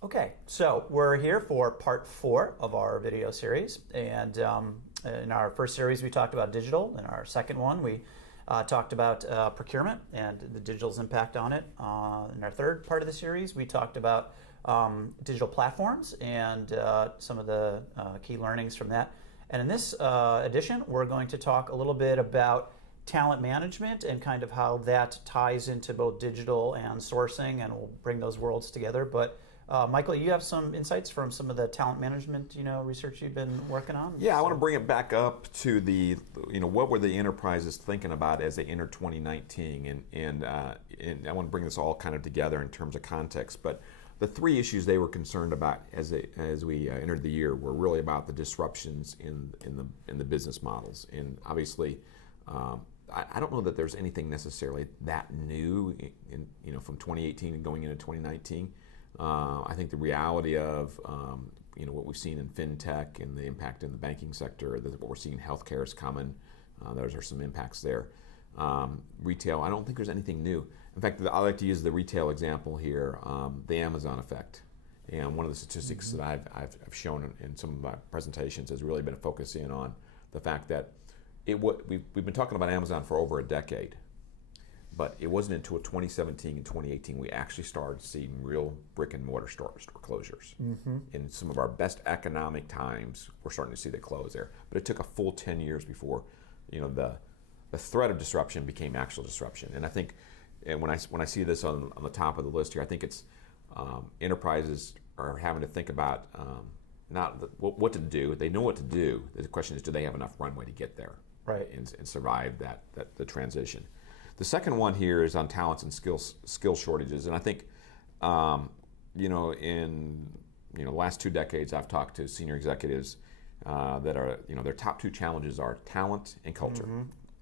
Okay, so we're here for part 4 of our video series, and in our first series we talked about digital. In our second one we talked about procurement and the digital's impact on it. In our third part of the series we talked about digital platforms and some of the key learnings from that. And in this edition we're going to talk a little bit about talent management and kind of how that ties into both digital and sourcing, and we'll bring those worlds together. But Michael, you have some insights from some of the talent management, research you've been working on? Yeah, I want to bring it back up to the, what were the enterprises thinking about as they entered 2019, and I want to bring this all kind of together in terms of context. But the three issues they were concerned about as we entered the year were really about the disruptions in the business models, and obviously. I don't know that there's anything necessarily that new from 2018 and going into 2019. I think the reality of what we've seen in fintech and the impact in the banking sector, what we're seeing in healthcare is common. Those are some impacts there. Retail, I don't think there's anything new. In fact, I like to use the retail example here, the Amazon effect. And one of the statistics that I've shown in some of my presentations has really been a focus in on the fact that we've been talking about Amazon for over a decade, but it wasn't until 2017 and 2018 we actually started seeing real brick and mortar store closures. In some of our best economic times, we're starting to see the close there. But it took a full 10 years before the threat of disruption became actual disruption. And I think, and when I see this on the top of the list here, I think it's enterprises are having to think about not what to do. They know what to do. The question is, do they have enough runway to get there? Right. And survive the transition. The second one here is on talents and skill shortages, and I think in the last 2 decades I've talked to senior executives that are their top 2 challenges are talent and culture.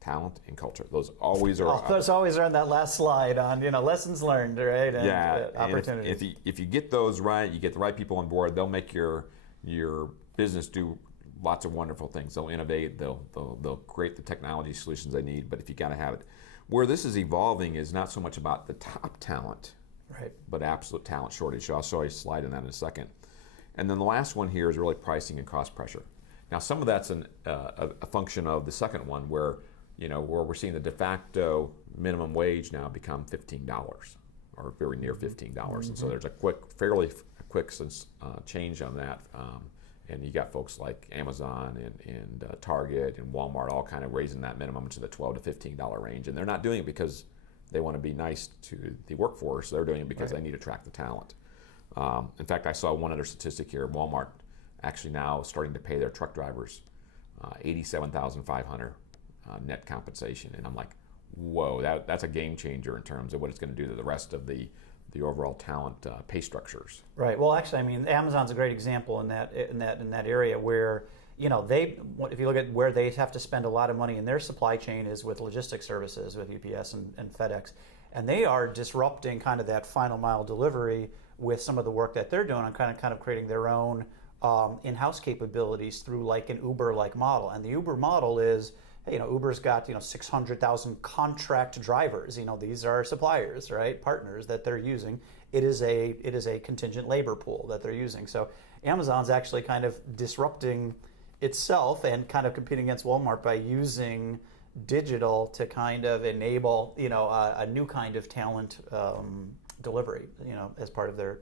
Talent and culture. Those always are. Those always are on that last slide on lessons learned, right? And, opportunities. And if you get those right, you get the right people on board, they'll make your business do lots of wonderful things. They'll innovate, they'll create the technology solutions they need, but if you got to have it. Where this is evolving is not so much about the top talent, right, but absolute talent shortage. So I'll show you a slide on that in a second. And then the last one here is really pricing and cost pressure. Now some of that's a function of the second one where we're seeing the de facto minimum wage now become $15 or very near $15. And so there's a fairly quick change on that. And you got folks like Amazon and Target and Walmart all kind of raising that minimum to the $12 to $15 range. And they're not doing it because they want to be nice to the workforce. They're doing it because they need to attract the talent. In fact, I saw one other statistic here. Walmart actually now starting to pay their truck drivers $87,500 net compensation. And I'm like, whoa, that's a game changer in terms of what it's going to do to the rest of the overall talent pay structures. Right. Well, actually, I mean, Amazon's a great example in that area where if you look at where they have to spend a lot of money in their supply chain is with logistics services, with UPS and FedEx, and they are disrupting kind of that final mile delivery with some of the work that they're doing on kind of creating their own in-house capabilities through like an Uber-like model. And the Uber model is, hey, Uber's got 600,000 contract drivers. These are suppliers, right? Partners that they're using. It is a contingent labor pool that they're using. So Amazon's actually kind of disrupting itself and kind of competing against Walmart by using digital to kind of enable a new kind of talent delivery, as part of their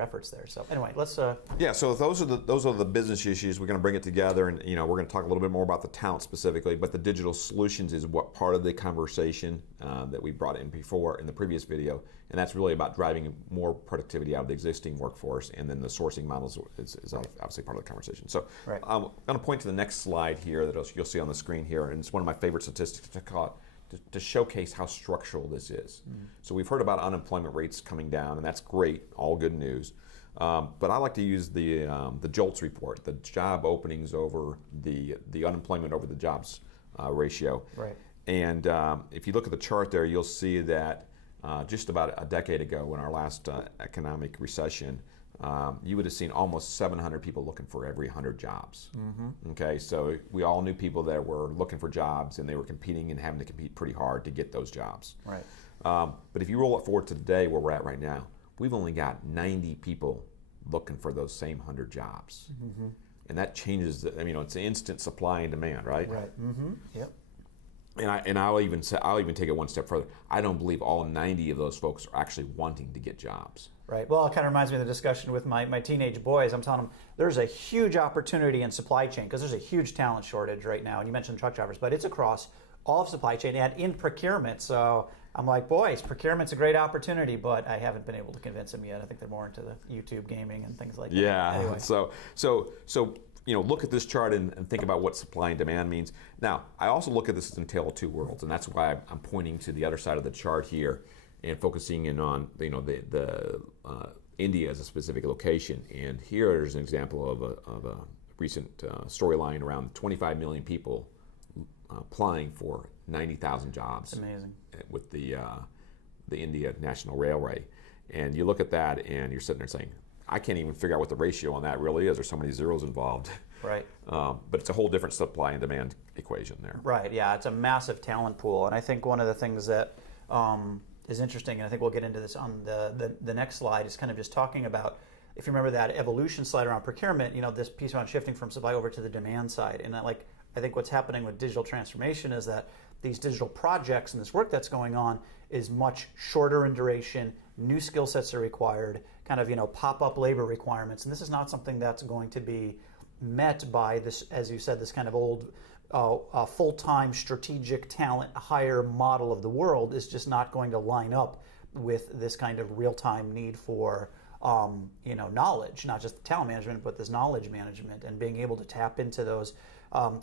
efforts there. So anyway, let's. So those are the business issues. We're going to bring it together, and we're going to talk a little bit more about the talent specifically. But the digital solutions is what part of the conversation that we brought in before in the previous video, and that's really about driving more productivity out of the existing workforce. And then the sourcing models is obviously part of the conversation. So I'm going to point to the next slide here that you'll see on the screen here, and it's one of my favorite statistics to showcase how structural this is. So we've heard about unemployment rates coming down, and that's great, all good news. But I like to use the JOLTS report, the job openings over the unemployment over the jobs ratio. Right. And if you look at the chart there, you'll see that just about a decade ago in our last economic recession, you would have seen almost 700 people looking for every 100 jobs. Okay, so we all knew people that were looking for jobs, and they were competing and having to compete pretty hard to get those jobs. Right. But if you roll it forward to today, where we're at right now, we've only got 90 people looking for those same 100 jobs. And that changes, it's instant supply and demand, right? Right. Yep. And I'll even take it one step further. I don't believe all 90 of those folks are actually wanting to get jobs. Right. Well, it kind of reminds me of the discussion with my teenage boys. I'm telling them there's a huge opportunity in supply chain because there's a huge talent shortage right now. And you mentioned truck drivers, but it's across all of supply chain and in procurement. So I'm like, boys, procurement's a great opportunity, but I haven't been able to convince them yet. I think they're more into the YouTube gaming and things like that. Yeah. Anyway. So look at this chart and think about what supply and demand means. Now, I also look at this as a tale of two worlds, and that's why I'm pointing to the other side of the chart here and focusing in on the India as a specific location. And here's an example of a recent storyline around 25 million people applying for 90,000 jobs. It's amazing. With the India National Railway. And you look at that and you're sitting there saying, I can't even figure out what the ratio on that really is. There's so many zeros involved. Right. But it's a whole different supply and demand equation there. Right, yeah, it's a massive talent pool. And I think one of the things that is interesting, and I think we'll get into this on the next slide, is kind of just talking about, if you remember that evolution slide around procurement, this piece around shifting from supply over to the demand side. And I think what's happening with digital transformation is that these digital projects and this work that's going on is much shorter in duration, new skill sets are required, kind of, pop-up labor requirements. And this is not something that's going to be met by this, as you said, this kind of old full-time strategic talent hire model of the world is just not going to line up with this kind of real-time need for knowledge, not just talent management, but this knowledge management and being able to tap into those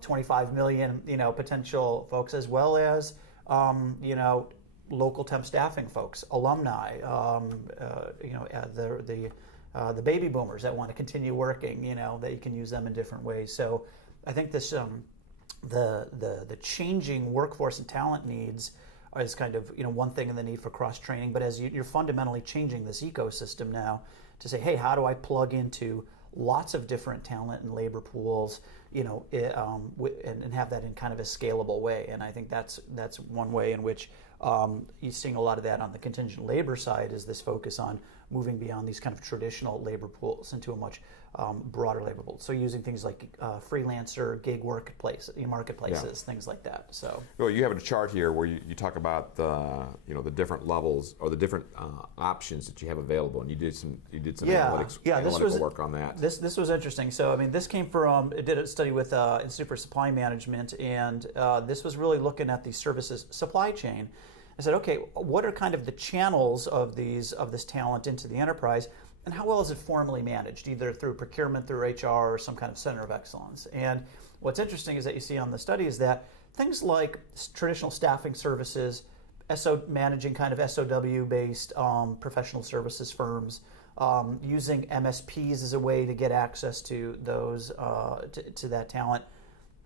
25 million, potential folks, as well as, local temp staffing folks, alumni, the baby boomers that want to continue working, that you can use them in different ways. So I think this, the changing workforce and talent needs is kind of, one thing, in the need for cross-training. But as you're fundamentally changing this ecosystem now to say, hey, how do I plug into lots of different talent and labor pools, and have that in kind of a scalable way. And I think that's one way in which you're seeing a lot of that on the contingent labor side, is this focus on moving beyond these kind of traditional labor pools into a much broader labor pool. So using things like freelancer, gig marketplaces, things like that. So well, you have a chart here where you talk about the different levels or the different options that you have available, and you did some analytical work on that. This was interesting. So this came from, I did a study with Institute for Supply Management, and this was really looking at the services supply chain. I said, okay, what are kind of the channels of this talent into the enterprise, and how well is it formally managed, either through procurement, through HR, or some kind of center of excellence? And what's interesting is that you see on the study is that things like traditional staffing services, managing kind of SOW-based professional services firms, using MSPs as a way to get access to those to that talent,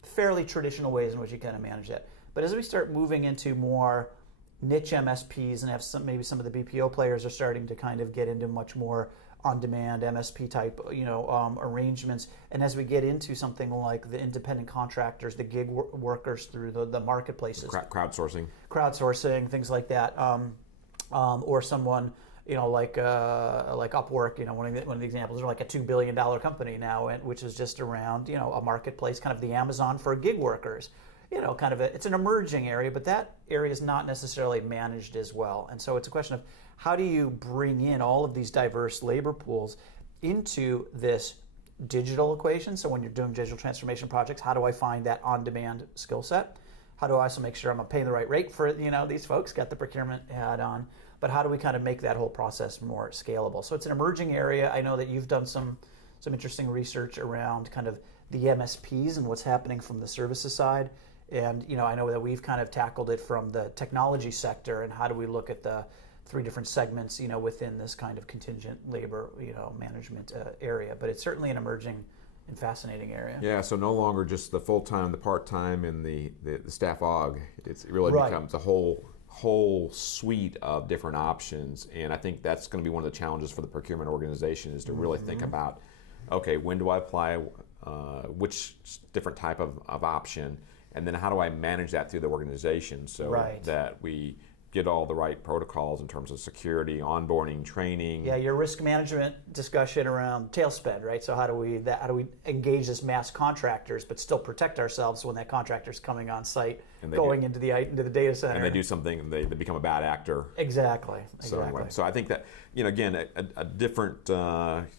fairly traditional ways in which you kind of manage that. But as we start moving into more niche MSPs and have maybe some of the BPO players are starting to kind of get into much more on-demand MSP type, arrangements. And as we get into something like the independent contractors, the gig workers through the marketplaces, crowdsourcing, things like that, or someone like Upwork, one of the examples are like a $2 billion company now, which is just around a marketplace, kind of the Amazon for gig workers. It's an emerging area, but that area is not necessarily managed as well. And so it's a question of how do you bring in all of these diverse labor pools into this digital equation? So when you're doing digital transformation projects, how do I find that on-demand skill set? How do I also make sure I'm paying the right rate for these folks, got the procurement hat on, but how do we kind of make that whole process more scalable? So it's an emerging area. I know that you've done some interesting research around kind of the MSPs and what's happening from the services side. And I know that we've kind of tackled it from the technology sector, and how do we look at the three different segments, within this kind of contingent labor, management area. But it's certainly an emerging and fascinating area. Yeah, so no longer just the full-time, the part-time, and the staff aug. It really becomes a whole suite of different options. And I think that's going to be one of the challenges for the procurement organization, is to really think about, okay, when do I apply which different type of option? And then how do I manage that through the organization so that we get all the right protocols in terms of security, onboarding, training. Yeah, your risk management discussion around tail spend, right? So how do we engage this mass contractors but still protect ourselves when that contractor's coming on site, going into the data center, and they do something, they become a bad actor. Exactly. So I think that, again, a different,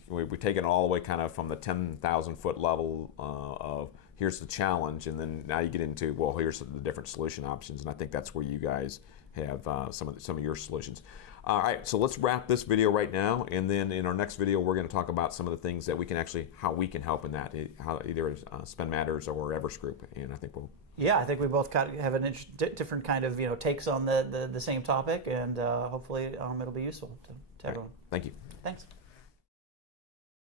we've taken it all the way kind of from the 10,000 foot level of here's the challenge, and then now you get into, well, here's the different solution options, and I think that's where you guys have some of your solutions. All right, so let's wrap this video right now, and then in our next video we're going to talk about some of the things that we can actually, how we can help in that, how either Spend Matters or Everest Group, and I think we'll. Yeah, I think we both have an different kind of takes on the same topic, and hopefully it'll be useful to everyone. Thank you. Thanks.